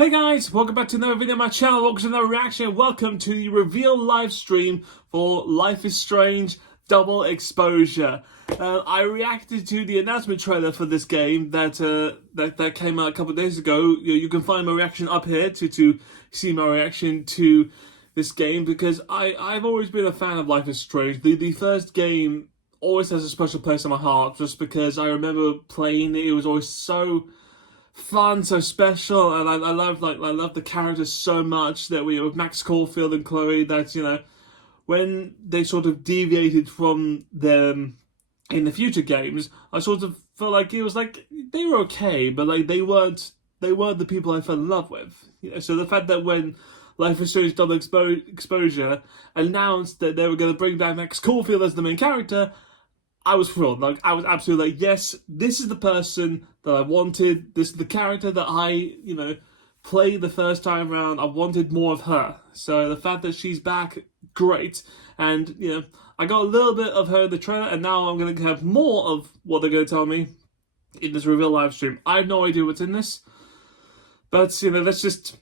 Hey guys, welcome back to another video on my channel, welcome to another reaction, welcome to the reveal live stream for Life is Strange Double Exposure. I reacted to the announcement trailer for this game that came out a couple of days ago. You can find my reaction up here to see my reaction to this game, because I've always been a fan of Life is Strange. The first game always has a special place in my heart, just because I remember playing it. It was always so fun, so special, and I love the characters so much that we with Max Caufield and Chloe, that, you know, when they sort of deviated from them in the future games, I sort of felt like it was like they were okay, but like they weren't the people I fell in love with. You know, so the fact that when Life is Strange Double Exposure announced that they were going to bring back Max Caufield as the main character, I was thrilled. Like, I was absolutely like, yes, this is the person that I wanted. This is the character that I, played the first time around. I wanted more of her. So the fact that she's back, great. And, I got a little bit of her in the trailer, and now I'm going to have more of what they're going to tell me in this reveal live stream. I have no idea what's in this. But, let's just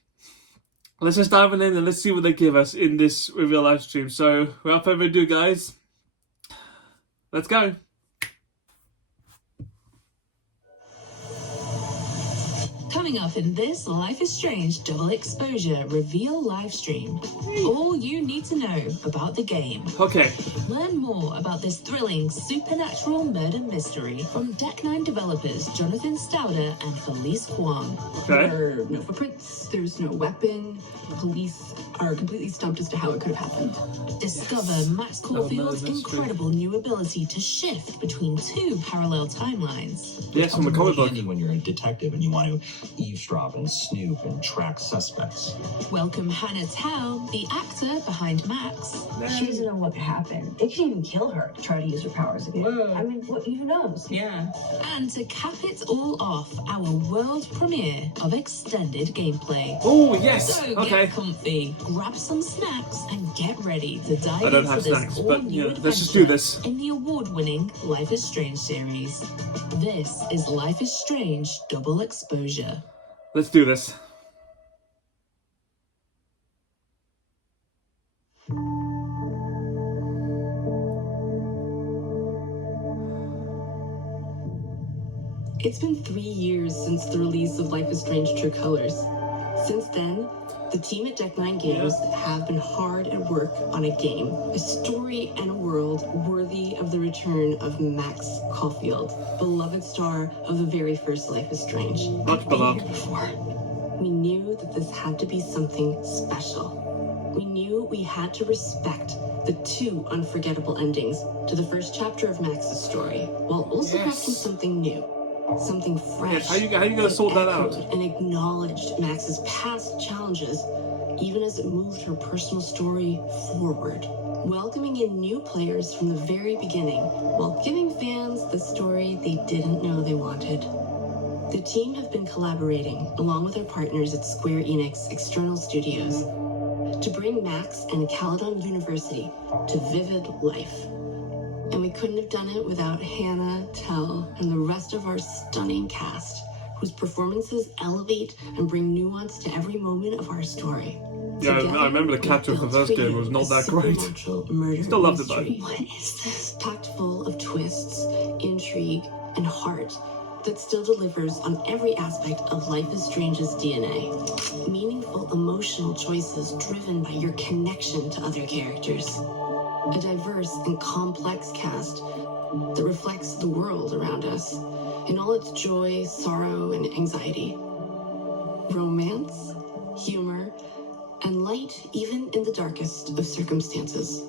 dive in and let's see what they give us in this reveal live stream. So, without further ado, guys, let's go. Coming up in this Life is Strange Double Exposure reveal live stream. All you need to know about the game. Okay. Learn more about this thrilling supernatural murder mystery from Deck 9 developers Jonathan Stauder and Felice Kwan. Okay. There are no footprints, there's no weapon. Police are completely stumped as to how it could have happened. Discover Max Caufield's incredible new ability to shift between two parallel timelines. Yes, from the comic book. Handy when you're a detective and you want to eavesdrop and snoop and track suspects. Welcome Hannah Tell, the actor behind Max. She doesn't know what could happen. They could even kill her to try to use her powers again. Whoa. I mean, who knows? Yeah. And to cap it all off, our world premiere of extended gameplay. Oh, yes. So Okay. get comfy, grab some snacks, and get ready to dive I don't into have this snacks, but, all-new let's just do adventure this. in the award-winning Life is Strange series. This is Life is Strange Double Exposure. Let's do this. It's been 3 years since the release of Life is Strange True Colors. Since then, the team at Deck 9 Games have been hard at work on a game, a story and a world worthy of the return of Max Caufield, beloved star of the very first Life is Strange. Much I've been beloved. here before. We knew that this had to be something special. We knew we had to respect the two unforgettable endings to the first chapter of Max's story, while also crafting something new. Something fresh. How you gonna sort that out? And acknowledged Max's past challenges, even as it moved her personal story forward. Welcoming in new players from the very beginning, while giving fans the story they didn't know they wanted. The team have been collaborating, along with our partners at Square Enix External Studios, to bring Max and Caledon University to vivid life. And we couldn't have done it without Hannah, Tell, and the rest of our stunning cast, whose performances elevate and bring nuance to every moment of our story. Yeah, Together, I remember the we capture of the built first game for was not you that a great. supernatural murder Still loved it, though. mystery. What is this? Packed full of twists, intrigue, and heart that still delivers on every aspect of Life is Strange's DNA. Meaningful emotional choices driven by your connection to other characters. A diverse and complex cast that reflects the world around us in all its joy, sorrow, and anxiety. Romance, humor, and light even in the darkest of circumstances.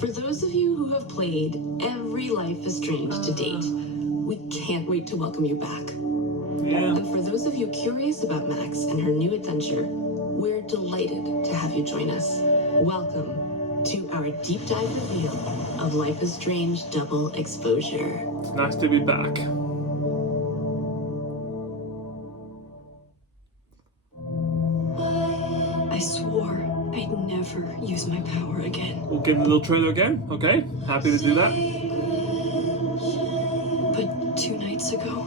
For those of you who have played every Life is Strange to date, we can't wait to welcome you back. Yeah. And for those of you curious about Max and her new adventure, we're delighted to have you join us. Welcome to our deep dive reveal of Life is Strange Double Exposure. It's nice to be back. I swore I'd never use my power again. We'll give him a little trailer again. Okay, happy to do that. But 2 nights ago,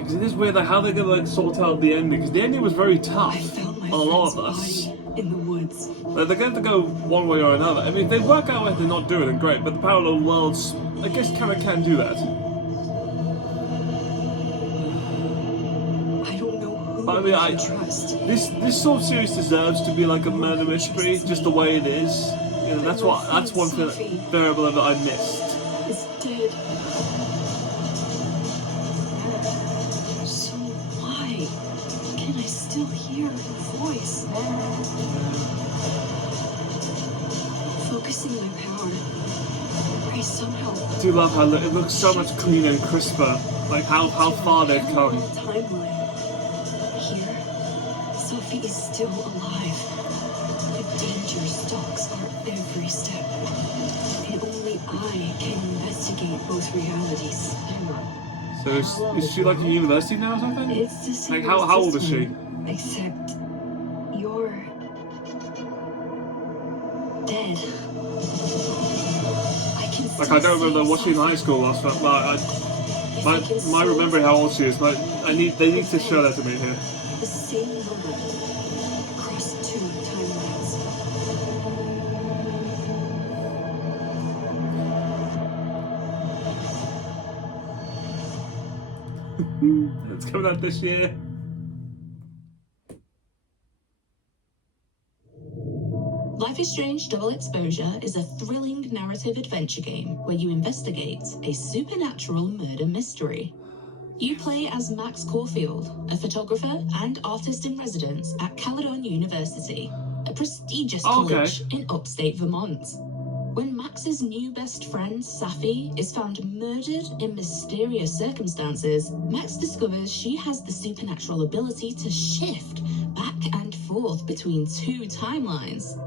Because it is weird, like, how they're gonna like sort out the ending. Because the ending was very tough I found my on a lot friend's of us. body in the woods. Like, they're going to go one way or another. I mean, if they work out what they're not doing, then great. But the parallel worlds, I guess, kind of can do that. I don't know who But I mean, I should trust. this sort of series deserves to be like a murder mystery, just the way it is. You know, that's one variable that I missed. It's dead. So why can I still hear her voice? Focusing my power, I somehow I do love how it looks so much cleaner and crisper. Like how far they've come. timeline. Here, Sophie is still alive. The danger stalks our every step. And only I can investigate both realities. So is she like in university now or something? It's the same. Like how old is she? Except you're dead. Like I don't remember what she in high school last time. My remembering how old she is. Like they need to show that to me here. The same number across two timelines. It's coming out this year. Life is Strange Double Exposure is a thrilling narrative adventure game where you investigate a supernatural murder mystery. You play as Max Caufield, a photographer and artist in residence at Caledon University, a prestigious college in upstate Vermont. When Max's new best friend, Safi, is found murdered in mysterious circumstances, Max discovers she has the supernatural ability to shift back and forth between two timelines.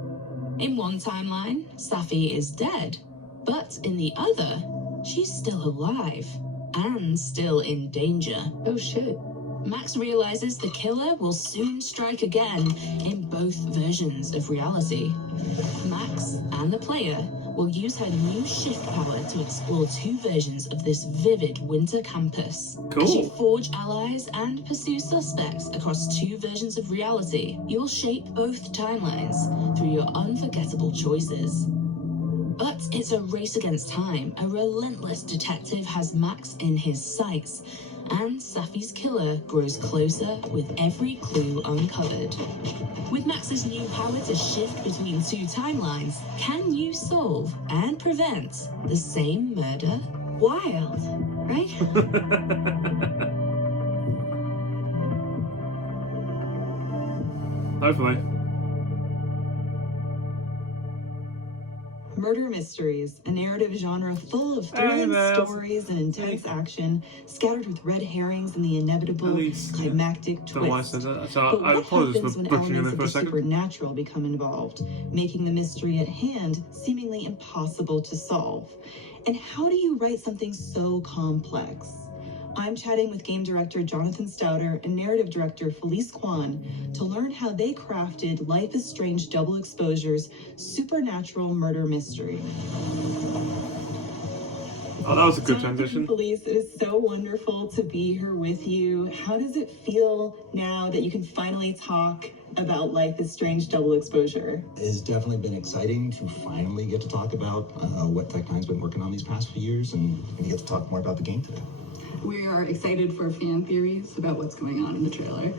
In one timeline, Safi is dead, but in the other, she's still alive and still in danger. Oh shit. Max realizes the killer will soon strike again in both versions of reality. Max and the player will use her new shift power to explore two versions of this vivid winter campus. Cool. As you forge allies and pursue suspects across two versions of reality, you'll shape both timelines through your unforgettable choices. But it's a race against time. A relentless detective has Max in his sights, and Safi's killer grows closer with every clue uncovered. With Max's new power to shift between two timelines, can you solve and prevent the same murder? Wild, right? Hopefully. Murder mysteries, a narrative genre full of thrilling stories and intense action, scattered with red herrings and the inevitable climactic twist. Don't know why I said that. So But I what apologize happens for when butchering elements it of for a the second. supernatural become involved, making the mystery at hand seemingly impossible to solve? And how do you write something so complex? I'm chatting with game director Jonathan Stouter and narrative director Felice Kwan to learn how they crafted Life is Strange Double Exposure's supernatural murder mystery. Oh, that was a good Jonathan, transition. Felice, it is so wonderful to be here with you. How does it feel now that you can finally talk about Life is Strange Double Exposure? It's definitely been exciting to finally get to talk about what Tech9's been working on these past few years and get to talk more about the game today. We are excited for fan theories about what's going on in the trailer.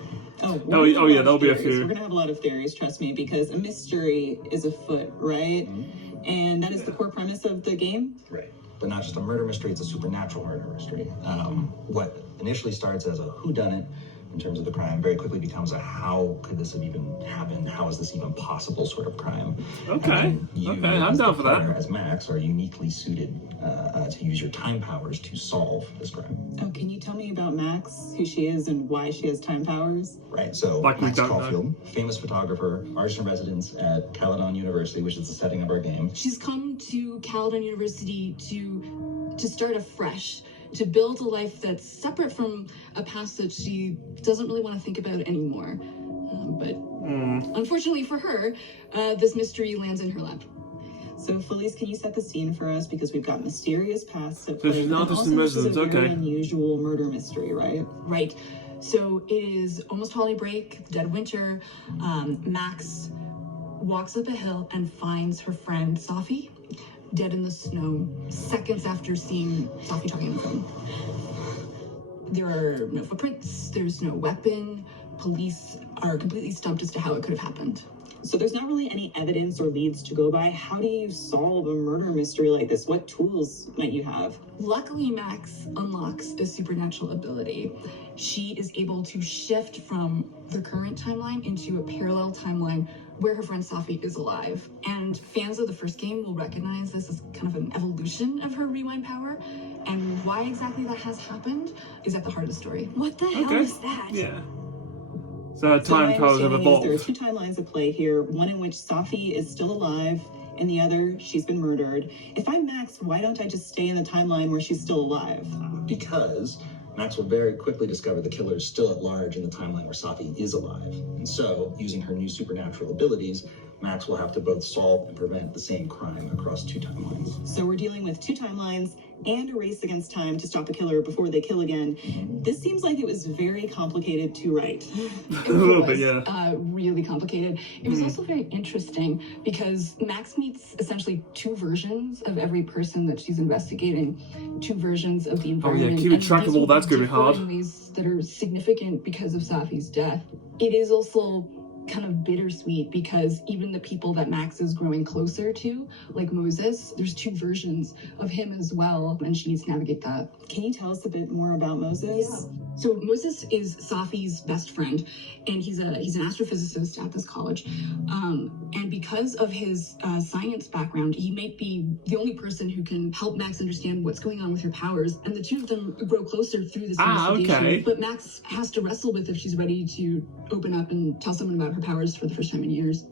Oh yeah, there'll be a few. We're gonna have a lot of theories, trust me, because a mystery is afoot, right? Mm-hmm. And that is the core premise of the game. Right. But not just a murder mystery, it's a supernatural murder mystery. What initially starts as a whodunit in terms of the crime very quickly becomes a how could this have even happened? How is this even possible sort of crime? Okay, I'm down for that. As Max are uniquely suited to use your time powers to solve this crime. Oh, can you tell me about Max, who she is and why she has time powers? Right, so Like Max Caufield, famous photographer, artist in residence at Caledon University, which is the setting of our game. She's come to Caledon University to start afresh, to build a life that's separate from a past that she doesn't really want to think about anymore. But unfortunately for her, this mystery lands in her lap. So, Felice, can you set the scene for us? Because we've got mysterious pasts at So play. she's an but artist also in this is a residence, very okay. unusual murder mystery, right? Right. So it is almost holiday break, dead of winter. Max walks up a hill and finds her friend Safi dead in the snow seconds after seeing Safi talking on the phone. There are no footprints, there's no weapon. Police are completely stumped as to how it could have happened. So there's not really any evidence or leads to go by. How do you solve a murder mystery like this? What tools might you have? Luckily, Max unlocks a supernatural ability. She is able to shift from the current timeline into a parallel timeline where her friend Safi is alive. And fans of the first game will recognize this as kind of an evolution of her rewind power. And why exactly that has happened is at the heart of the story. What the hell Okay. is that? Yeah. So her So my time powers have understanding is there are evolved. two timelines at play here, one in which Safi is still alive, and the other, she's been murdered. If I'm Max, why don't I just stay in the timeline where she's still alive? Because Max will very quickly discover the killer is still at large in the timeline where Safi is alive. And so, using her new supernatural abilities, Max will have to both solve and prevent the same crime across two timelines. So we're dealing with two timelines and a race against time to stop a killer before they kill again. This seems like it was very complicated to write. A little bit, yeah. Really complicated. It was also very interesting because Max meets essentially two versions of every person that she's investigating, two versions of the environment. keeping track of all that's gonna be hard. In ways that are significant because of Safi's death. It is also kind of bittersweet because even the people that Max is growing closer to, like Moses, there's two versions of him as well, and she needs to navigate that. Can you tell us a bit more about Moses? Yeah. So Moses is Safi's best friend, and he's an astrophysicist at this college. And because of his science background, he might be the only person who can help Max understand what's going on with her powers. And the two of them grow closer through this investigation. Okay. But Max has to wrestle with if she's ready to open up and tell someone about her powers for the first time in years.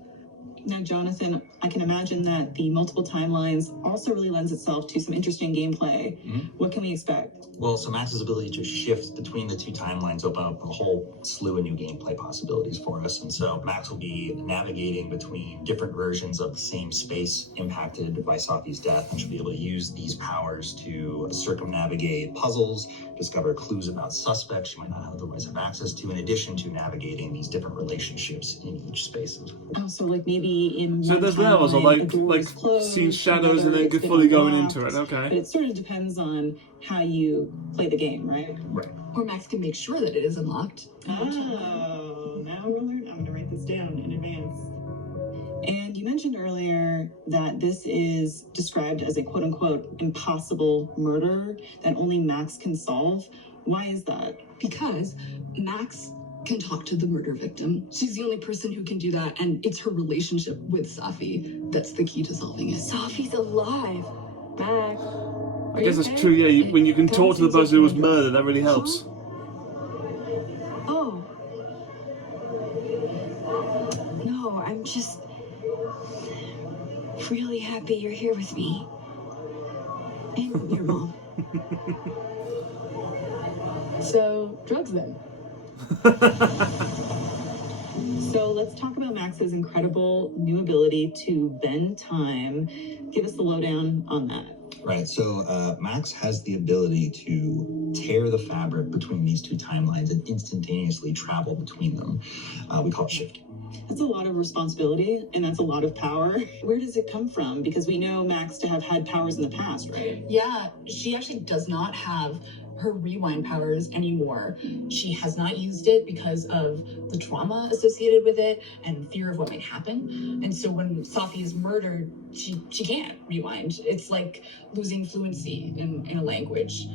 Now, Jonathan, I can imagine that the multiple timelines also really lends itself to some interesting gameplay. What can we expect? Well, so Max's ability to shift between the two timelines open up a whole slew of new gameplay possibilities for us. And so Max will be navigating between different versions of the same space impacted by Safi's death, and she'll be able to use these powers to circumnavigate puzzles, discover clues about suspects she might not otherwise have access to, in addition to navigating these different relationships in each space. Oh, so like maybe in So one there's levels of timeline, a door like is closed, seeing shadows and another then it's been fully going unlocked. into it. But Okay. it sort of depends on how you play the game, right? Right. Or Max can make sure that it is unlocked. Oh, now we're learning. I'm going to write this down in advance. And you mentioned earlier that this is described as a quote-unquote impossible murder that only Max can solve. Why is that? Because Max can talk to the murder victim. She's the only person who can do that, and it's her relationship with Safi that's the key to solving it. Safi's alive. Max. I guess that's true, yeah. When you can talk to the person who was murdered, that really helps. Oh. No, I'm just really happy you're here with me. And your mom. So, drugs then. So let's talk about Max's incredible new ability to bend time. Give us the lowdown on that. Right, so Max has the ability to tear the fabric between these two timelines and instantaneously travel between them. We call it shifting. That's a lot of responsibility, and that's a lot of power. Where does it come from? Because we know Max to have had powers in the past, right? Yeah, she actually does not have her rewind powers anymore. She has not used it because of the trauma associated with it and fear of what might happen. And so when Safi is murdered, she can't rewind. It's like losing fluency in a language.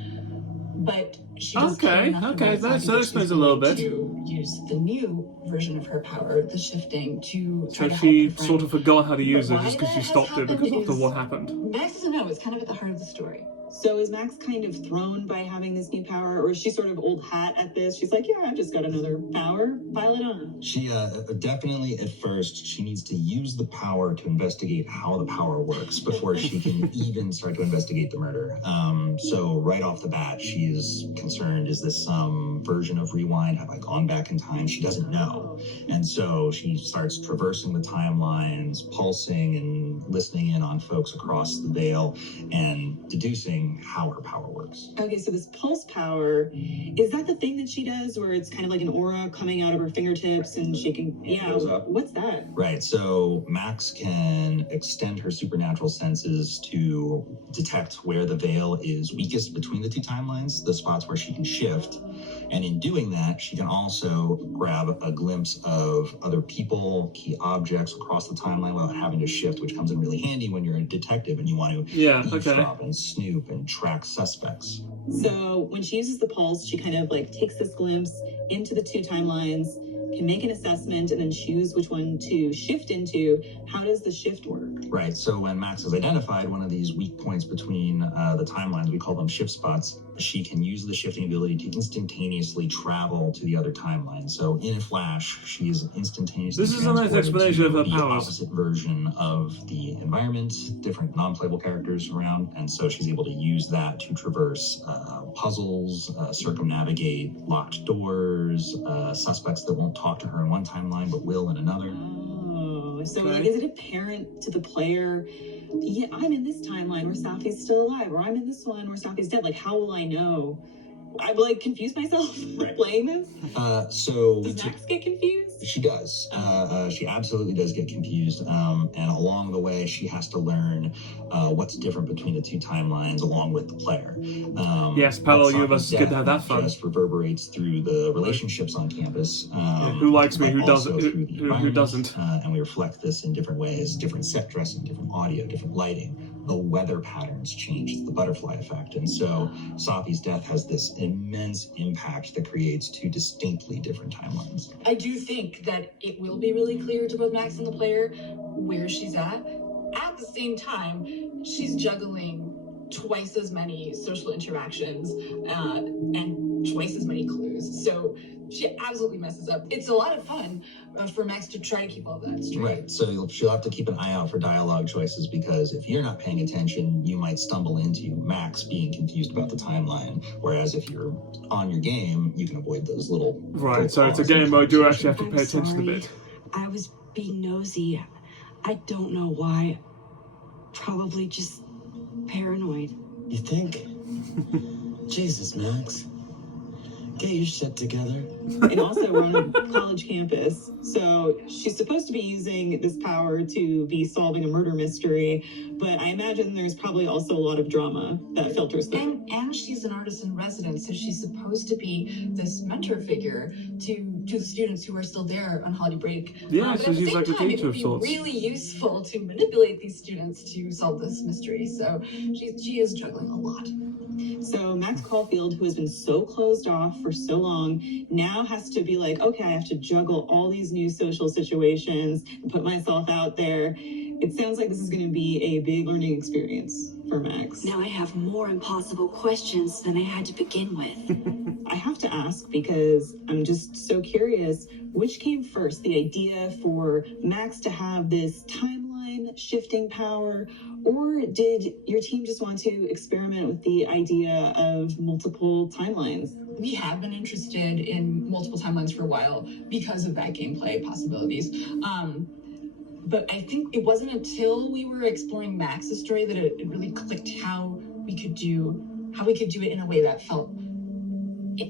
But she does care enough about that Safi explains a little bit. to use the new version of her power, the shifting, to try So to help she her friend. sort of forgot how to use it But just why because she that stopped has it because happened after what is- happened. Max doesn't know. It's kind of at the heart of the story. So is Max kind of thrown by having this new power, or is she sort of old hat at this? She's like, yeah, I've just got another power, pile it on. She definitely at first she needs to use the power to investigate how the power works before she can even start to investigate the murder. So right off the bat, she is concerned, is this some version of Rewind? Have I gone back in time? She doesn't know. And so she starts traversing the timelines, pulsing and listening in on folks across the veil and deducing how her power works. Okay, so this pulse power, is that the thing that she does where it's kind of like an aura coming out of her fingertips and she can, what's that? Right, so Max can extend her supernatural senses to detect where the veil is weakest between the two timelines, the spots where she can shift. And in doing that, she can also grab a glimpse of other people, key objects across the timeline without having to shift, which comes in really handy when you're a detective and you want to eavesdrop and snoop and track suspects. So when she uses the pulse, she kind of like takes this glimpse into the two timelines, can make an assessment, and then choose which one to shift into. How does the shift work? Right, so when Max has identified one of these weak points between the timelines, we call them shift spots, she can use the shifting ability to instantaneously travel to the other timeline. So in a flash, she is instantaneously This is a nice explanation of her the powers. opposite version of the environment, different non-playable characters around, and so she's able to use that to traverse puzzles, circumnavigate locked doors, suspects that won't talk to her in one timeline but will in another. Oh, so like, is it apparent to the player, yeah, I'm in this timeline where Safi's still alive, or I'm in this one where Safi's dead? Like, how will I know? I will like confuse myself playing this. So does Max get confused? She does. She absolutely does get confused. And along the way, she has to learn what's different between the two timelines, along with the player. Yes, parallel universe is good to have that fun. Just reverberates through the relationships on campus. Who likes me? Who doesn't? Who doesn't? And we reflect this in different ways: different set dressing, different audio, different lighting. The weather patterns change. It's the butterfly effect. And so Safi's death has this immense impact that creates two distinctly different timelines. I do think that it will be really clear to both Max and the player where she's at. At the same time, she's juggling twice as many social interactions and twice as many clues. So she absolutely messes up. It's a lot of fun for Max to try to keep all that straight. Right, so she'll have to keep an eye out for dialogue choices, because if you're not paying attention, you might stumble into Max being confused about the timeline, whereas if you're on your game, you can avoid those little... Right, so it's a game mode, you actually have to pay attention a bit. I was being nosy. I don't know why. Probably just paranoid. You think? Jesus, Max. Get your shit together. And also, we're on a college campus, so she's supposed to be using this power to be solving a murder mystery, but I imagine there's probably also a lot of drama that filters through. And she's an artist in residence, so she's supposed to be this mentor figure to the students who are still there on holiday break. Yeah, but so she's like a teacher of it sorts. would be really useful to manipulate these students to solve this mystery, so she is juggling a lot. So Max Caufield, who has been so closed off for so long, now has to be like, okay, I have to juggle all these new social situations and put myself out there. It sounds like this is going to be a big learning experience for Max. Now I have more impossible questions than I had to begin with. I have to ask, because I'm just so curious, which came first, the idea for Max to have this timeline shifting power, or did your team just want to experiment with the idea of multiple timelines? We have been interested in multiple timelines for a while because of that gameplay possibilities. But I think it wasn't until we were exploring Max's story that it really clicked how we could do it in a way that felt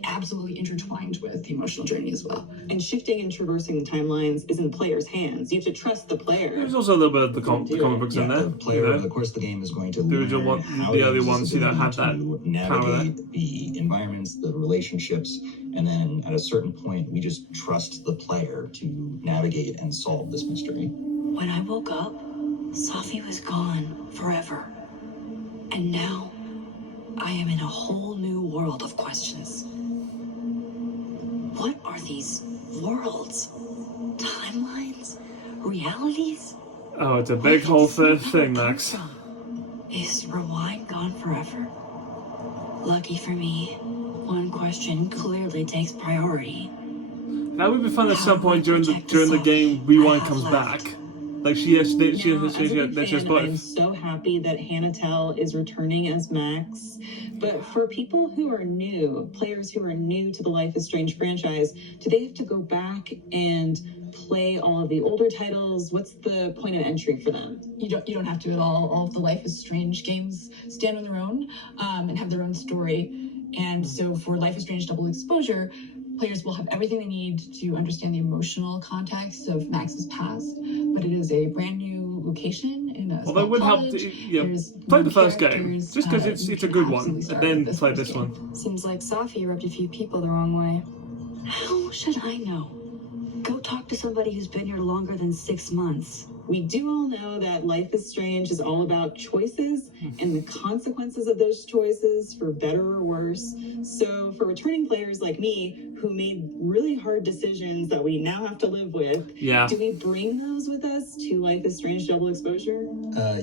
absolutely intertwined with the emotional journey as well. And shifting and traversing the timelines is in the player's hands. You have to trust the player. There's also a little bit of the comic books in there. The player over the course of the game is going to learn how the to other use ones who don't have that to power there. navigate the environments, the relationships, and then at a certain point, we just trust the player to navigate and solve this mystery. When I woke up, Safi was gone forever. And now, I am in a whole new world of questions. What are these worlds? Timelines? Realities? Oh, it's a big whole thing, Max. Is Rewind gone forever? Lucky for me, one question clearly takes priority. That would be fun at some How point do I during protect the soul game. I Rewind have comes left? back. Like she has Now, as a big has fan, I'm both. so happy that Hannah Tell is returning as Max. But for people who are new, players who are new to the Life is Strange franchise, do they have to go back and play all of the older titles? What's the point of entry for them? You don't have to at all. All of the Life is Strange games stand on their own and have their own story. And so for Life is Strange Double Exposure, players will have everything they need to understand the emotional context of Max's past, but it is a brand new location in a Although small it would help college. to play the first game, just because it's a good one, and then play this one. Seems like Safi rubbed a few people the wrong way. How should I know? Go talk to somebody who's been here longer than 6 months. We do all know that Life is Strange is all about choices and the consequences of those choices, for better or worse. So for returning players like me, who made really hard decisions that we now have to live with, do we bring those with us to Life is Strange Double Exposure?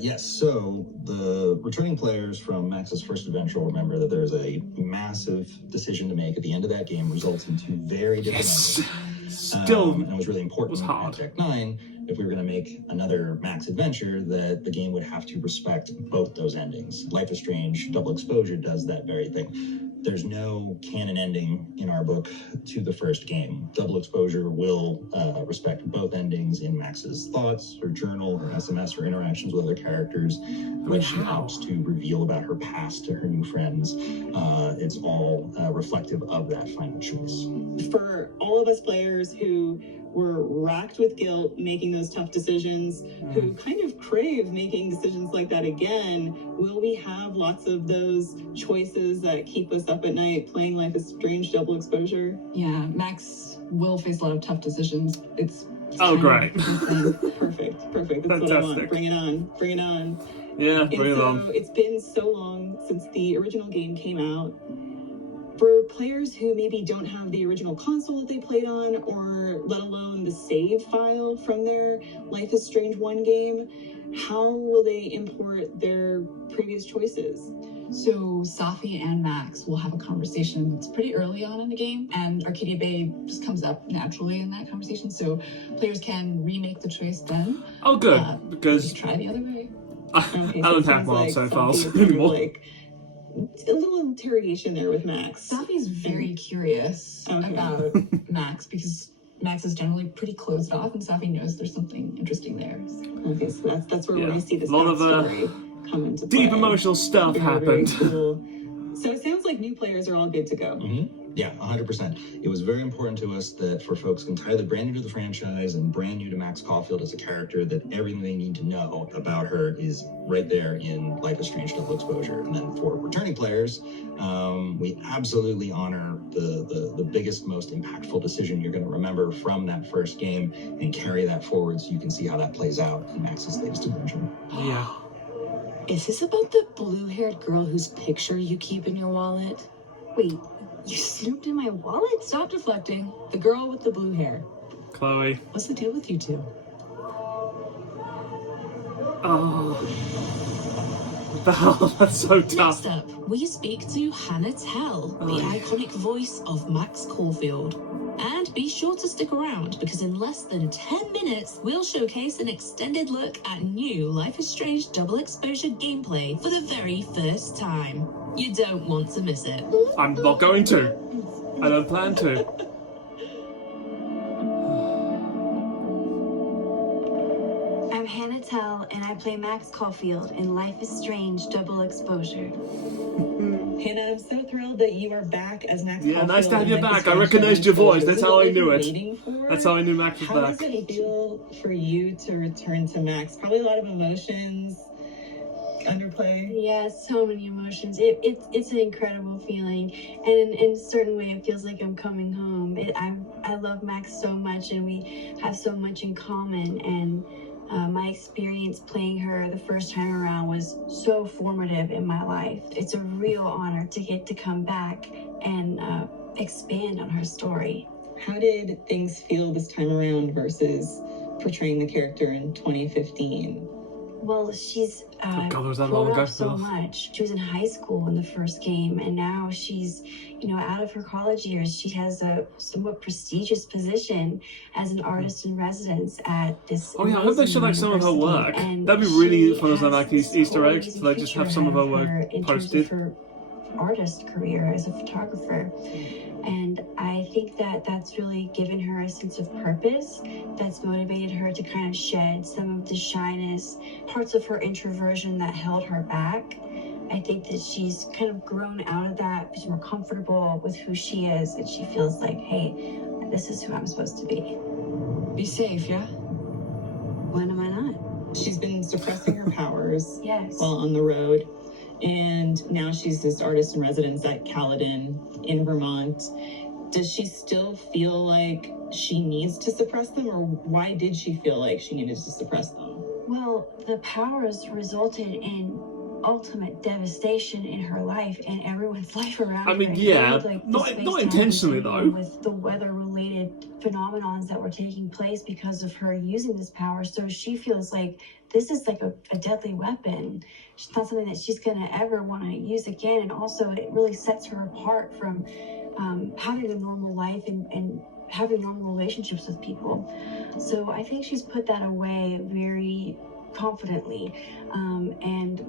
Yes, so the returning players from Max's first adventure will remember that there's a massive decision to make at the end of that game, results in two very different endings. And it was really important at Deck 9, if we were going to make another Max adventure, that the game would have to respect both those endings. Life is Strange Double Exposure does that very thing. There's no canon ending in our book to the first game. Double Exposure will respect both endings in Max's thoughts, her journal, her SMS, her interactions with other characters, what she opts to reveal about her past to her new friends. It's all reflective of that final choice. For all of us players who were racked with guilt making those tough decisions, who kind of crave making decisions like that again, will we have lots of those choices that keep us up at night playing Life is Strange Double Exposure? Yeah, Max will face a lot of tough decisions. It's great. Perfect. That's what I want. Bring it on. Yeah, bring it on. It's been so long since the original game came out. For players who maybe don't have the original console that they played on, or let alone the save file from their Life is Strange 1 game, how will they import their previous choices? So Safi and Max will have a conversation that's pretty early on in the game, and Arcadia Bay just comes up naturally in that conversation, so players can remake the choice then. Oh, good, because try the other way. I don't have one so far anymore. A little interrogation there with Max. Safi's very curious about Max, because Max is generally pretty closed off, and Safi knows there's something interesting there. Okay, so that's where we're going to see this a lot of story come into play. Deep emotional stuff happened. Very cool. So it sounds like new players are all good to go. Yeah, 100%. It was very important to us that for folks entirely brand new to the franchise and brand new to Max Caufield as a character, that everything they need to know about her is right there in Life is Strange Double Exposure. And then for returning players, we absolutely honor the biggest, most impactful decision you're going to remember from that first game and carry that forward so you can see how that plays out in Max's latest adventure. Yeah. Is this about the blue-haired girl whose picture you keep in your wallet? Wait, you snooped in my wallet? Stop deflecting. The girl with the blue hair. Chloe. What's the deal with you two? Oh. What the hell? That's so tough. Next up, we speak to Hannah Tell, the iconic voice of Max Caufield. And be sure to stick around, because in less than 10 minutes, we'll showcase an extended look at new Life is Strange Double Exposure gameplay for the very first time. You don't want to miss it. I'm not going to. I don't plan to. I'm Hannah Tell, and I play Max Caufield in Life is Strange Double Exposure. Hannah, I'm so thrilled that you are back as Max Caufield. Yeah, nice to have you back. I recognized your voice. That's how I knew it. That's how I knew Max was back. How does it feel for you to return to Max? Probably a lot of emotions, underplay. Yeah, so many emotions. It's an incredible feeling, and in a certain way, it feels like I'm coming home. I love Max so much, and we have so much in common. And my experience playing her the first time around was so formative in my life. It's a real honor to get to come back and expand on her story. How did things feel this time around versus portraying the character in 2015? Well, she's God, was that grown long ago? up so Oh. much. She was in high school in the first game, and now she's, out of her college years. She has a somewhat prestigious position as an artist in residence at this. Oh yeah, I hope they show like some of her work. And That'd be really she fun as has like this Easter whole eggs amazing to like just have future some of her ahead work her in terms posted. of her artist career as a photographer. And I think that that's really given her a sense of purpose that's motivated her to kind of shed some of the shyness, parts of her introversion that held her back. I think that she's kind of grown out of that, she's more comfortable with who she is, and she feels like, hey, this is who I'm supposed to be. Be safe, yeah? When am I not? She's been suppressing her powers Yes. while on the road. And now she's this artist in residence at Caledon in Vermont. Does she still feel like she needs to suppress them, or why did she feel like she needed to suppress them? Well, the powers resulted in ultimate devastation in her life and everyone's life around her. I mean, It yeah, really, like, not displaced intentionally everything though. With the weather-related phenomenons that were taking place because of her using this power, so she feels like this is like a deadly weapon. It's not something that she's gonna ever want to use again, and also it really sets her apart from having a normal life and having normal relationships with people. So I think she's put that away very confidently, and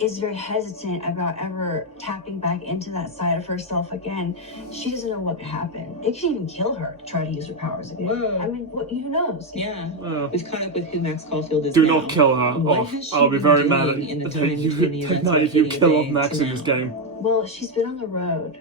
is very hesitant about ever tapping back into that side of herself again. She doesn't know what could happen. It could even kill her to try to use her powers again. Whoa. I mean, who knows? Yeah. Well, We've caught up with who Max Caufield is do now. not kill her What off. has she I'll be been very mad doing in the at time you between the events tonight of if you Haiti kill Day off Max to in this now? game. Well, she's been on the road.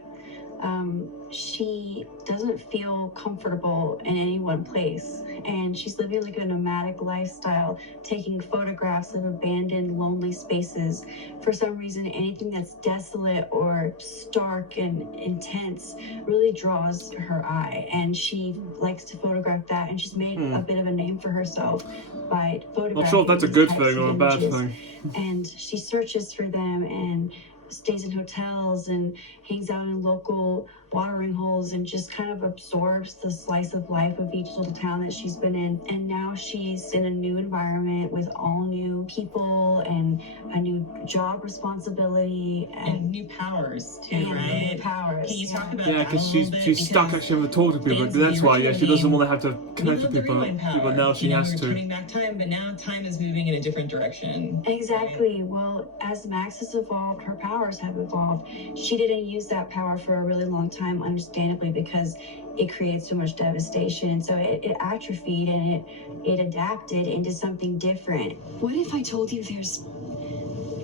She doesn't feel comfortable in any one place, and she's living like a nomadic lifestyle, taking photographs of abandoned, lonely spaces. For some reason, anything that's desolate or stark and intense really draws her eye, and she likes to photograph that, and she's made a bit of a name for herself by photographing. Not sure if that's a these good types thing of or a bad images. thing. And she searches for them and stays in hotels and hangs out in local watering holes and just kind of absorbs the slice of life of each little town that she's been in. And now she's in a new environment with all new people and a new job responsibility And new powers too, and right? new powers. Can you talk about Yeah, that a because little bit? she's stuck actually having to talk to people. fans of That's the why, yeah, she doesn't original want to have to We connect love with the people. rewind power. But now she has we're to. turning back time, but now time is moving in a different direction. Exactly. Well, as Max has evolved, her powers have evolved. She didn't use that power for a really long time, understandably, because it creates so much devastation. And so it atrophied and it adapted into something different. What if I told you there's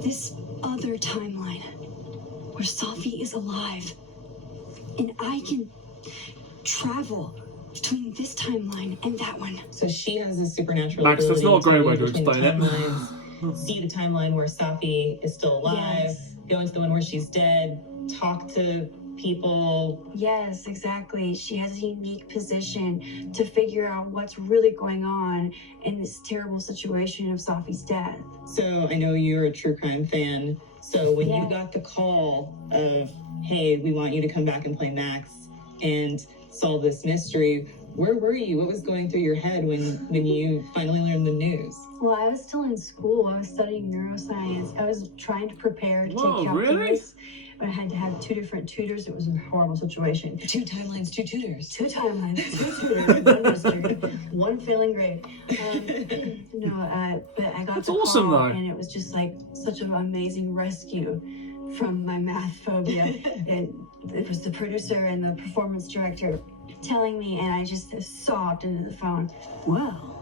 this other timeline where Safi is alive and I can travel between this timeline and that one? So she has a supernatural Max, that's ability not a great go way to between the explain it. timelines, see the timeline where Safi is still alive, Yes. go into the one where she's dead, talk to people. Yes, exactly. She has a unique position to figure out what's really going on in this terrible situation of Safi's death. So I know you're a true crime fan. So when Yeah. you got the call of, hey, we want you to come back and play Max and solve this mystery, where were you? What was going through your head when you finally learned the news? Well, I was still in school. I was studying neuroscience. I was trying to prepare to Whoa, take really? calculus. I had to have 2 different tutors. It was a horrible situation. 2 timelines, 2 tutors. 2 timelines, 2 tutors, 1 mystery, 1 failing grade. But I got That's the awesome, call, though. and it was just like such an amazing rescue from my math phobia. And it was the producer and the performance director telling me, and I just sobbed into the phone. Well,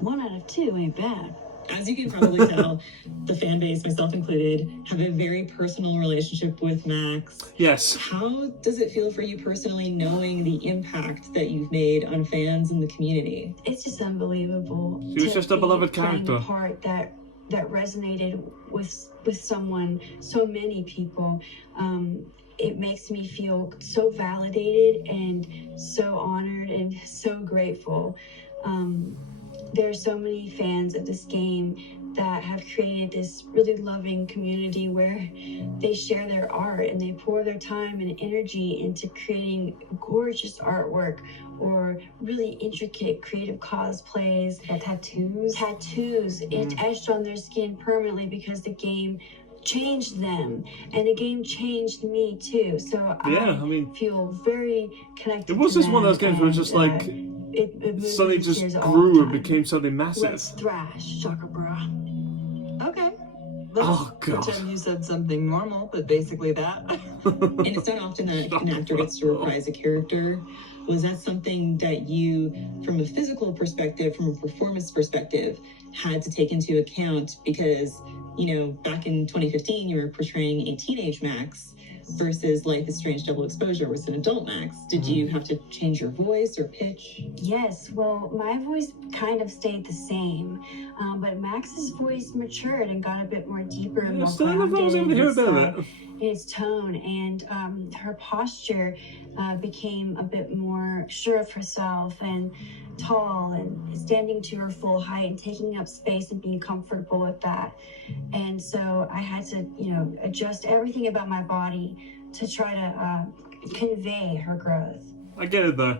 1 out of 2 ain't bad. As you can probably tell, the fan base, myself included, have a very personal relationship with Max. Yes. How does it feel for you personally knowing the impact that you've made on fans in the community? It's just unbelievable. She was to just a be beloved playing character. a part that resonated with someone, so many people. It makes me feel so validated and so honored and so grateful. There are so many fans of this game that have created this really loving community where they share their art and they pour their time and energy into creating gorgeous artwork or really intricate creative cosplays. Tattoos etched on their skin permanently because the game changed them, and the game changed me too. So Yeah, I mean, feel very connected. it was to just one of those them, games where it's just like it suddenly moves just tears all grew the and time. became something massive. Let's thrash, Chakra Bra. Okay. Oh god. Pretend you said something normal, but basically that. And it's not often that an actor gets to reprise a character. Was that something that you, from a physical perspective, from a performance perspective, had to take into account? Because, you know, back in 2015, you were portraying a teenage Max versus Life is Strange Double Exposure was an adult Max. Did you have to change your voice or pitch? Yes, well, my voice kind of stayed the same, but Max's voice matured and got a bit more deeper and more Still, I was able to hear a bit of it. in its tone, and her posture became a bit more sure of herself and tall and standing to her full height and taking up space and being comfortable with that. And so I had to, you know, adjust everything about my body to try to convey her growth. I get it though.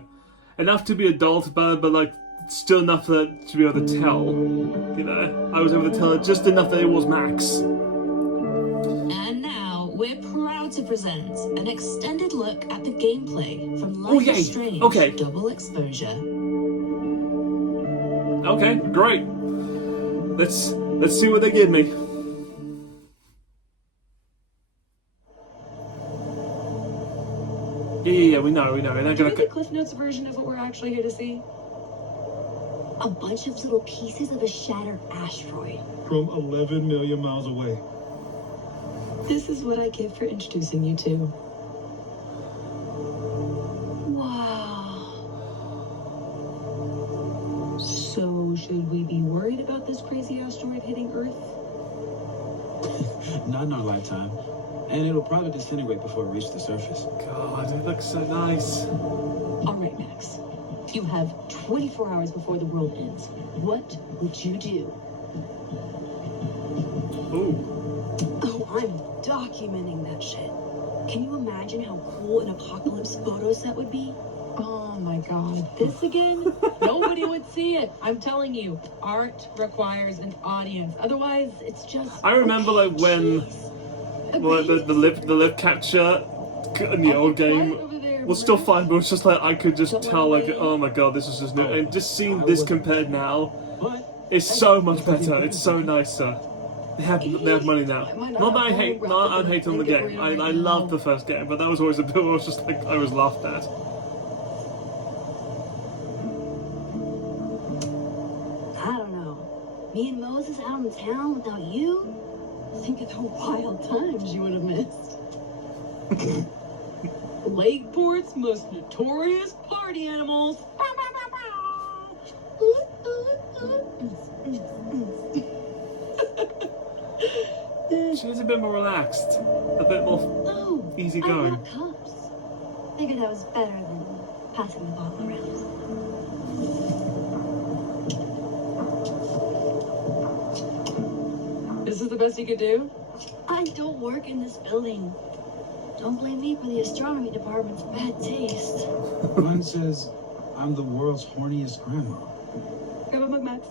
Enough to be adult about it, but like still enough to be able to tell. You know, I was able to tell it just enough that it was Max. And now we're proud to present an extended look at the gameplay from Oh, Life yay. is Strange Okay. Double Exposure. Okay, great. Let's see what they give me. Yeah, we know. We're not Give gonna. me the Cliff Notes version of what we're actually here to see. A bunch of little pieces of a shattered asteroid. From 11 million miles away. This is what I get for introducing you to. Wow. So, should we be worried about this crazy asteroid hitting Earth? Not in our lifetime. And it'll probably disintegrate before it reaches the surface. God, it looks so nice. All right, Max. You have 24 hours before the world ends. What would you do? Ooh. Oh, I'm documenting that shit. Can you imagine how cool an apocalypse photo set would be? Oh my god, this again? Nobody would see it. I'm telling you, art requires an audience. Otherwise, it's just... I remember like when the lip capture in the old game was still fine, but it was just like I could just tell like, oh my god, this is just new. And just seeing this compared now, it's so much better. It's so nicer. They have money now. Not that I hate on the game. I loved the first game, but that was always a bit where I was just like I was laughed at. I don't know. Me and Moses out in town without you? Think of the wild times you would have missed. Lakeport's most notorious party animals. She was a bit more relaxed, a bit more Oh, easy I going. got cups. Figured that was better than passing the bottle around. This is the best you could do? I don't work in this building. Don't blame me for the astronomy department's bad taste. Mine says I'm the world's horniest grandma. Grab a mug, Max.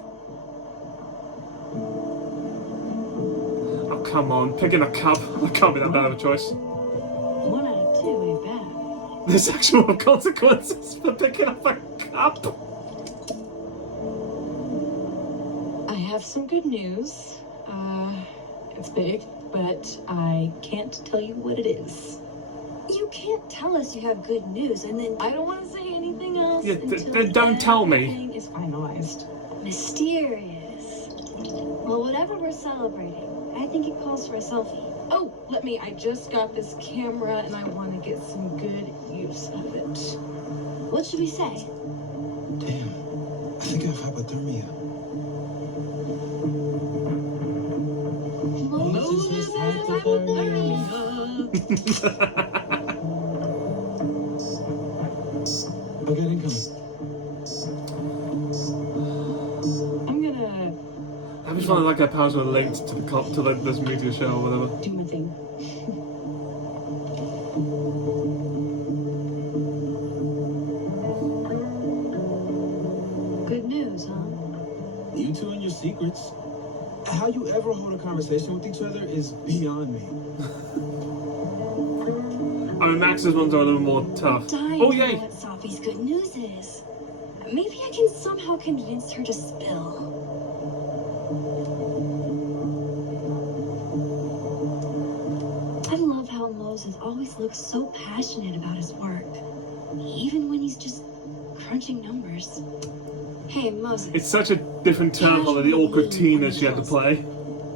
Oh come on, picking a cup. That can't be that bad of a choice. 1 out of 2 ain't bad. There's actual consequences for picking up a cup. I have some good news. It's big, but I can't tell you what it is. You can't tell us you have good news and then I don't want to say anything else Yeah, until then don't tell me. everything is finalized. mysterious. Well, whatever we're celebrating, I think it calls for a selfie. Oh, I just got this camera and I want to get some good use of it. What should we say? Damn, I think I have hypothermia. Moses has hypothermia. I got income. I'm gonna That was just wanted like a powers were linked to this media show or whatever. Do my thing. Good news, huh? You two and your secrets. How you ever hold a conversation with each other is beyond me. I mean, Max's ones are a little more tough. Dying Oh to know yay! what Sophie's good news is. Maybe I can somehow convince her to spill. I love how Moses always looks so passionate about his work, even when he's just crunching numbers. Hey, Moses. It's such a different turn from the awkward teen that she had to play.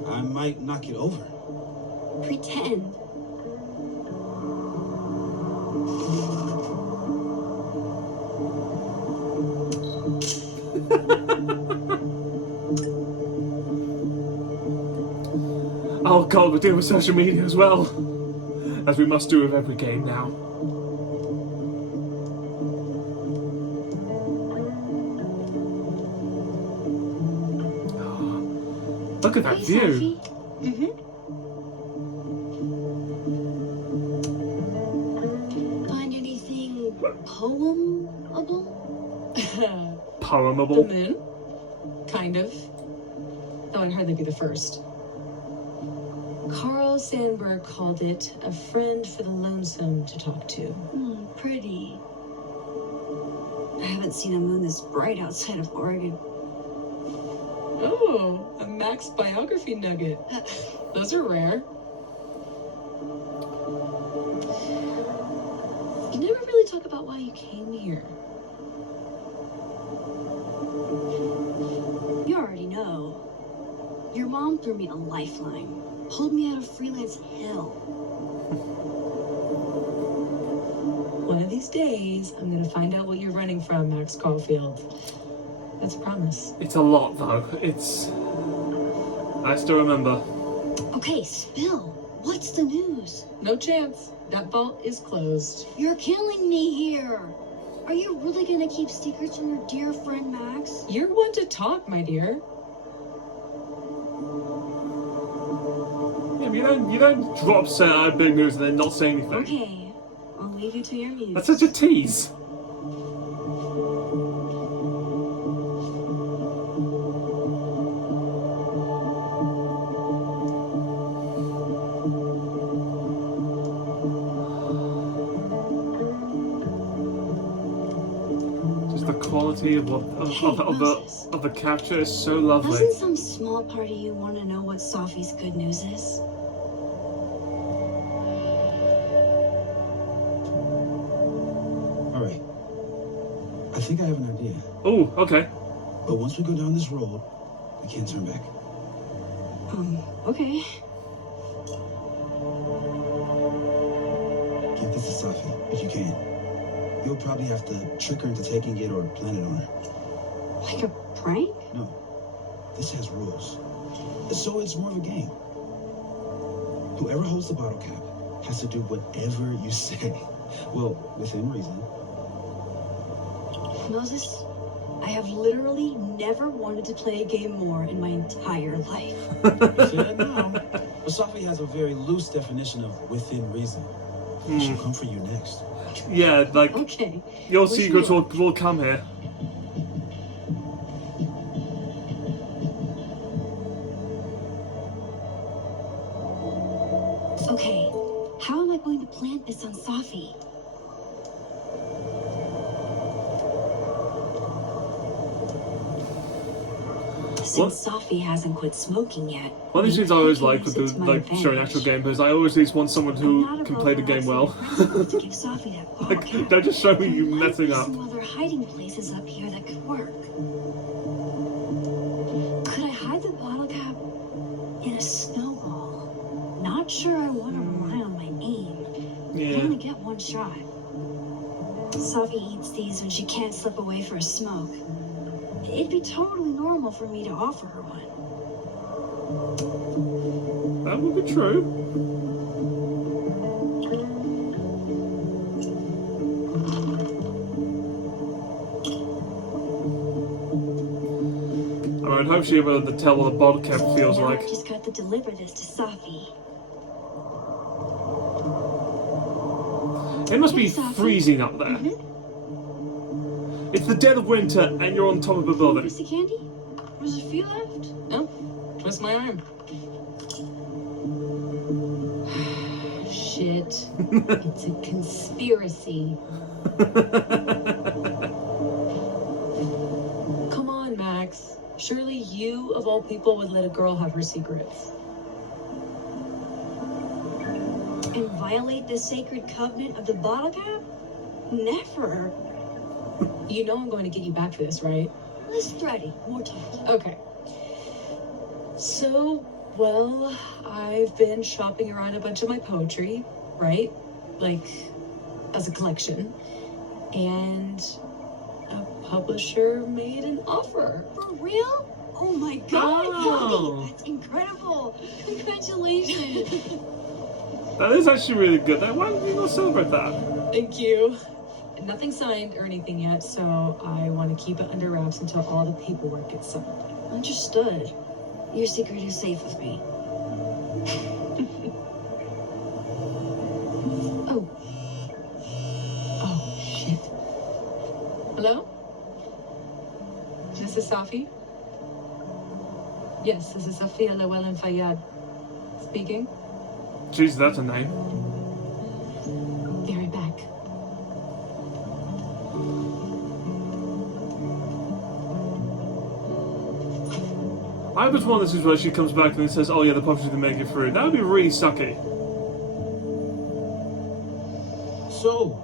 I might knock it over. Pretend. Oh god, we're dealing with social media as well. As we must do with every game now. Look at that Hey, view. Sophie. Find anything poemable? The Poemable. moon? Kind of. Though I'd hardly be the first. Carl Sandburg called it a friend for the lonesome to talk to. Pretty. I haven't seen a moon this bright outside of Oregon. Oh, a Max biography nugget. Those are rare. You never really talk about why you came here. You already know. Your mom threw me a lifeline. Pulled me out of Freelance Hill. One of these days, I'm gonna find out what you're running from, Max Caufield. That's a promise. It's a lot though. I still remember. Okay, spill. What's the news? No chance. That vault is closed. You're killing me here. Are you really gonna keep secrets from your dear friend Max? You're one to talk, my dear. Yeah, but you don't drop big news and then not say anything. Okay, I'll leave you to your muse. That's such a tease. Just the quality of the capture is so lovely. Doesn't some small part of you want to know what Sophie's good news is? All right. I think I have an idea. Oh, okay. But once we go down this road, we can't turn back. Okay. Give this to Sophie, if you can. You'll probably have to trick her into taking it or plan it on her. Like a prank? No. This has rules. So it's more of a game. Whoever holds the bottle cap has to do whatever you say. Well, within reason. Moses, I have literally never wanted to play a game more in my entire life. You say that now. But Sophie has a very loose definition of within reason. She'll come for you next. Yeah, like Okay. your Which secrets one? will come here. Okay, how am I going to plant this on Sophie? Since Sophie hasn't quit smoking yet. One of these things I always like with showing actual gameplays, I always just want someone who can play the game well. To give Sophie that bottle Like, cap. don't just show me you There might messing be up. some other hiding places up here that could work. Could I hide the bottle cap in a snowball? Not sure I want to rely on my aim. I Yeah. only get one shot. Sophie eats these when she can't slip away for a smoke. It'd be totally normal for me to offer her one. That would be true. I camera and hope she'll be able to tell what a bottle cap feels Now like. I've just got to deliver this to Safi. It must be Hey, Safi. freezing up there. It's the dead of winter and you're on top of a building. Mr. Candy? Was there a few left? No, twist my arm. Shit. It's a conspiracy. Come on, Max. Surely you, of all people, would let a girl have her secrets. And violate the sacred covenant of the bottle cap? Never. You know I'm going to get you back for this, right? Less thready, more talk. Okay. So, well, I've been shopping around a bunch of my poetry, right? Like, as a collection. And a publisher made an offer. For real? Oh my god, Oh. Bobby, that's incredible. Congratulations. That is actually really good. Why did you not celebrate that? Thank you. Nothing signed or anything yet, so I want to keep it under wraps until all the paperwork gets signed. Understood. Your secret is safe with me. Oh. Oh, shit. Hello? This is Safi? Yes, this is Safia Llewellyn Fayyad speaking. Jeez, that's a name. Be right back. I was one of those where she comes back and it says, oh yeah, the publisher didn't make it through. That would be really sucky. So,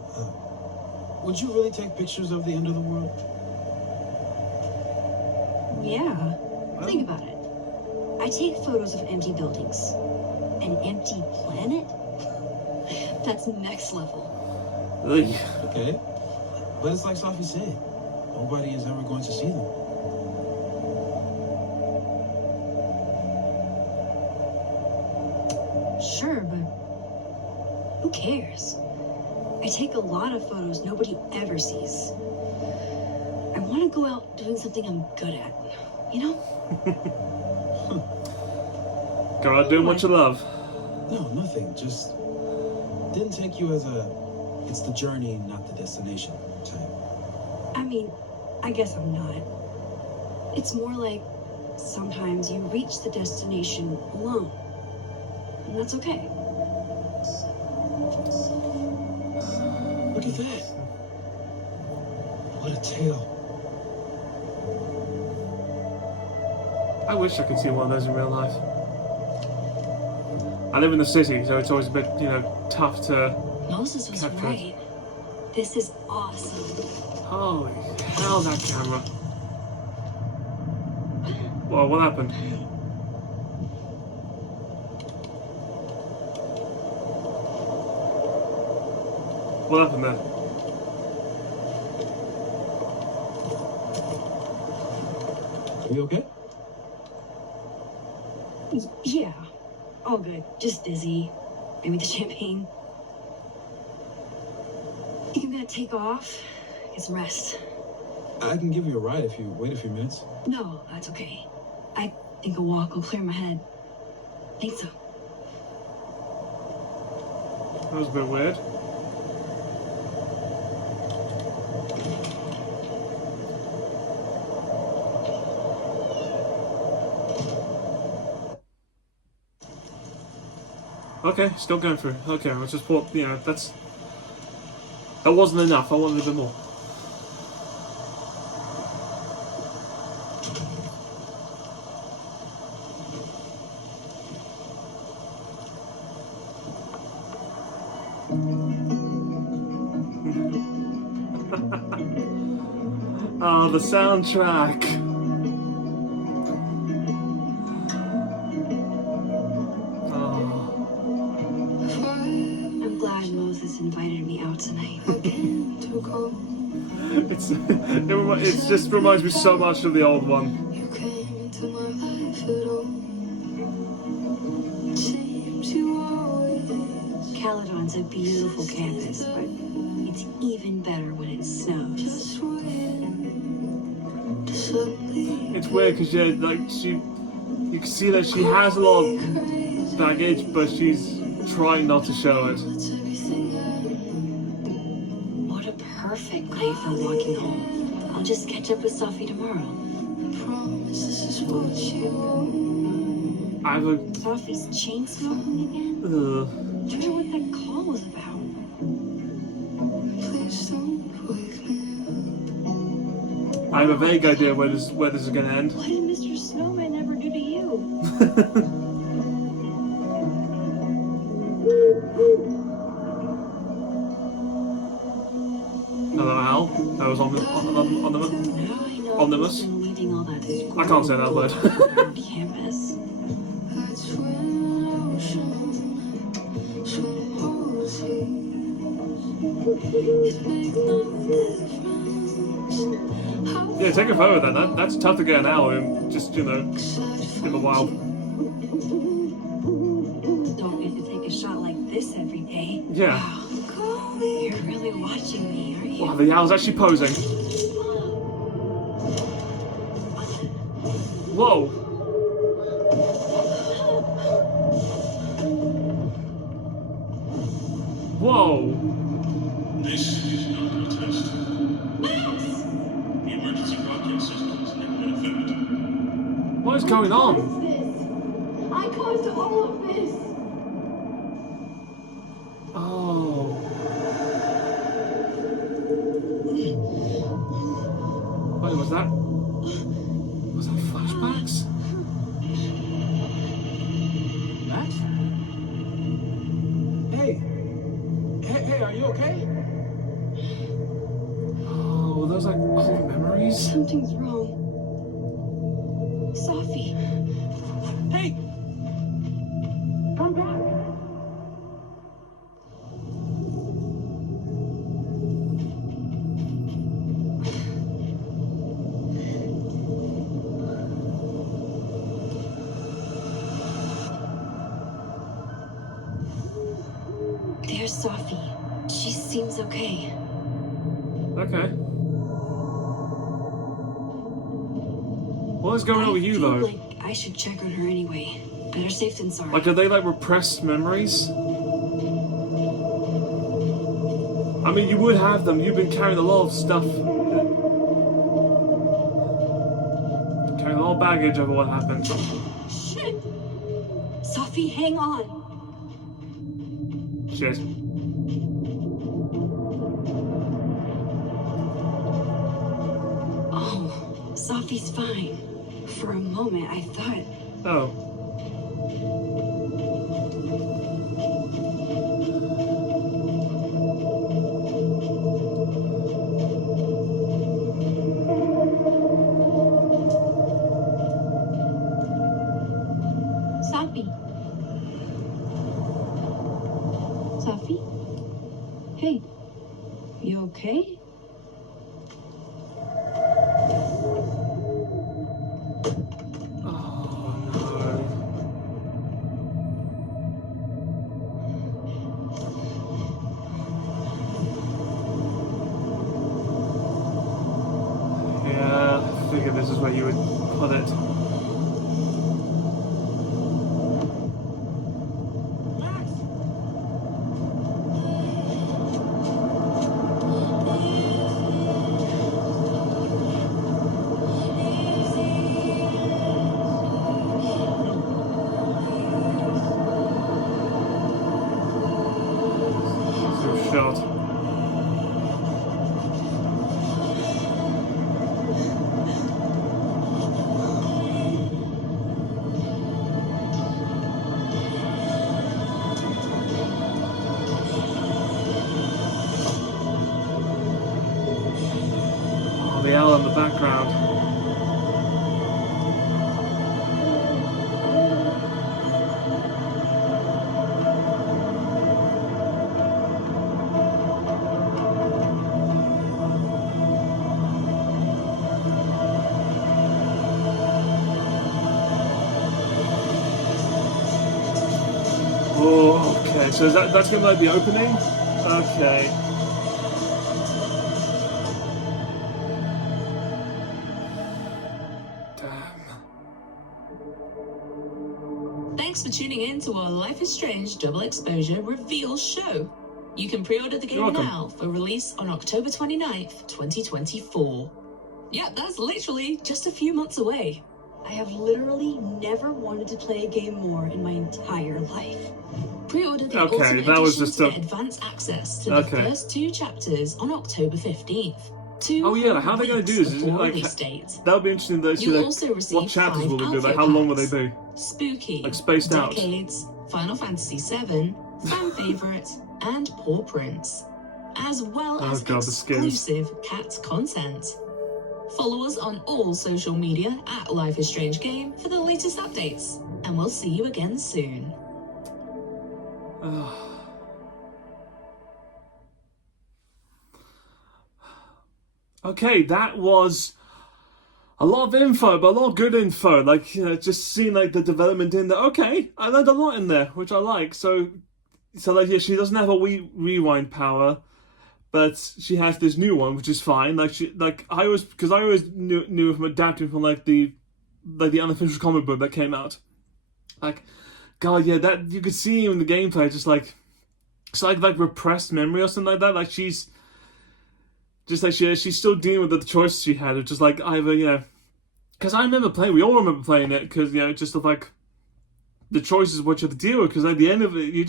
would you really take pictures of the end of the world? Yeah. Think about it. I take photos of empty buildings. An empty planet? That's next level. Ugh. Okay. But it's like Safi said, nobody is ever going to see them. Sure, but who cares? I take a lot of photos nobody ever sees. I want to go out doing something I'm good at, you know? Go out doing what you love. No, nothing. Just didn't take you as it's the journey, not the destination type. I mean, I guess I'm not. It's more like sometimes you reach the destination alone. And that's okay. Look at that. What a tale. I wish I could see one of those in real life. I live in the city, so it's always a bit, tough to... Moses was capture it. right. This is awesome. Holy hell, that camera. Well, what happened? What happened there? Are you okay? Yeah, all good. Just dizzy. Maybe the champagne. You gonna take off? Get some rest. I can give you a ride if you wait a few minutes. No, that's okay. I think a walk will clear my head. Think so. That was a bit weird. Okay, still going through. Okay, I just thought, that wasn't enough. I wanted a bit more. Oh, the soundtrack. I'm glad Moses invited me out tonight. It just reminds me so much of the old one. Caledon's a beautiful campus, but it's even better when it snows. it's weird because like you can see that she has a lot of baggage, but she's trying not to show it. What a perfect night for walking home. I'll just catch up with Sophie tomorrow. I have a. Sophie's chain smoking again? I wonder what that call was about. I have a vague idea where this is going to end. What did Mr. Snowman ever do to you? Hello, Al. That was on the omnibus. I can't say that word. Campus. Yeah, take a photo then. That's tough to get an hour in just, in a while. Don't get to take a shot like this every day. Yeah. Wow. You're really watching me, aren't you? Wow, the owl's actually posing. Whoa. Whoa. This is not a test. The emergency broadcast system has never been affected. What is going on? I caused all of this. Oh. Wait, was that flashbacks? Max? Hey, are you okay? Oh, those like old memories. Something's wrong. Sophie. Hey! Come back! There's Sophie. She seems okay. Okay. What is going on with you, though? Like I should check on her anyway. Better safe than sorry. Like, are they like repressed memories? I mean, you would have them. You've been carrying a lot of stuff. Carrying a lot of baggage over what happened. Shit! Sophie, hang on. Shit. Oh, Sophie's fine. For a moment, I thought. Oh. Sophie. Sophie? Hey, you okay? Yeah, I figured this is where you would put it. Shot. Oh, the owl in the background. Oh, okay. So that's gonna be like the opening? Okay. Damn. Thanks for tuning in to our Life is Strange Double Exposure reveal show. You can pre-order the You're game welcome. now for release on October 29th, 2024. Yep, that's literally just a few months away. I have literally never wanted to play a game more in my entire life. Pre-order the Okay, Ultimate that was Edition just to a- get advance access to Okay. the first 2 chapters on October 15th. 2 Oh yeah, how are they going to do this? Is it before like release date. that'll be interesting to see You'll like also receive what chapters 5 will they do? Like outfit how long will packs. they be? Spooky, Like, spaced out. Decades, Final Fantasy VII, Fan Favorite, and Paw Prints, as well Oh as God, the skins. exclusive cat content. Follow us on all social media at Life is Strange Game for the latest updates, and we'll see you again soon. Okay, that was a lot of info, but a lot of good info. Like, you know, just seeing like the development in there. Okay, I learned a lot in there, which I like. So like, yeah, she doesn't have a rewind power, but she has this new one, which is fine. Like, I always knew from adapting from like the unofficial comic book that came out. Like, God, yeah, that you could see in the gameplay, just like it's like repressed memory or something like that. Like she's still dealing with the choices she had of just like either, you know, because I remember playing, we all remember playing it, because, you know, just of like the choices what you have to deal with, because at the end of it, you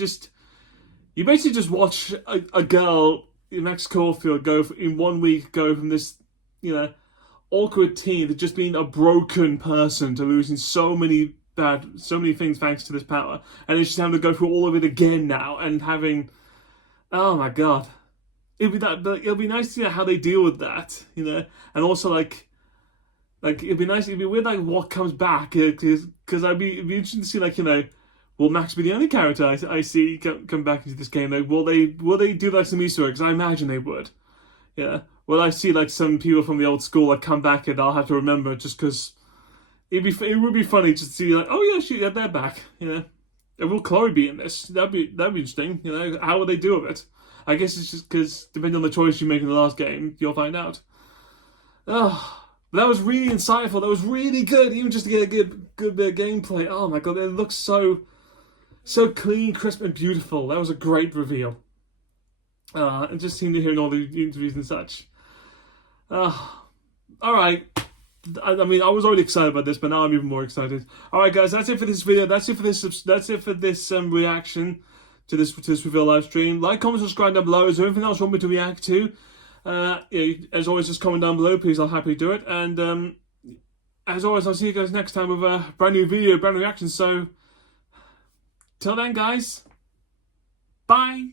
basically just watch a girl, Max Caufield, in 1 week go from this, you know, awkward teen to just being a broken person to losing so many things thanks to this power, and then she's having to go through all of it again now, and having, oh my God. It'll be nice to see how they deal with that, you know, and also like it'd be weird like what comes back, because it'd be interesting to see, like, you know, will Max be the only character I see come back into this game? Like, will they do like some Easter eggs? I imagine they would. Yeah. Will I see like some people from the old school like come back and I'll have to remember just because it would be funny just to see like, oh yeah, they're back, you know. And will Chloe be in this? That'd be interesting, you know. How will they do with it? I guess it's just because, depending on the choice you make in the last game, you'll find out. Oh, that was really insightful. That was really good, even just to get a good bit of gameplay. Oh my God, it looks so clean, crisp, and beautiful. That was a great reveal. And just seeing to hearing all the interviews and such. All right. I mean, I was already excited about this, but now I'm even more excited. All right, guys, that's it for this video. That's it for this reaction to this reveal live stream. Like, comment, subscribe down below. Is there anything else you want me to react to? Yeah, as always, just comment down below, please. I'll happily do it. And as always, I'll see you guys next time with a brand new video, brand new reaction. So, till then, guys, bye.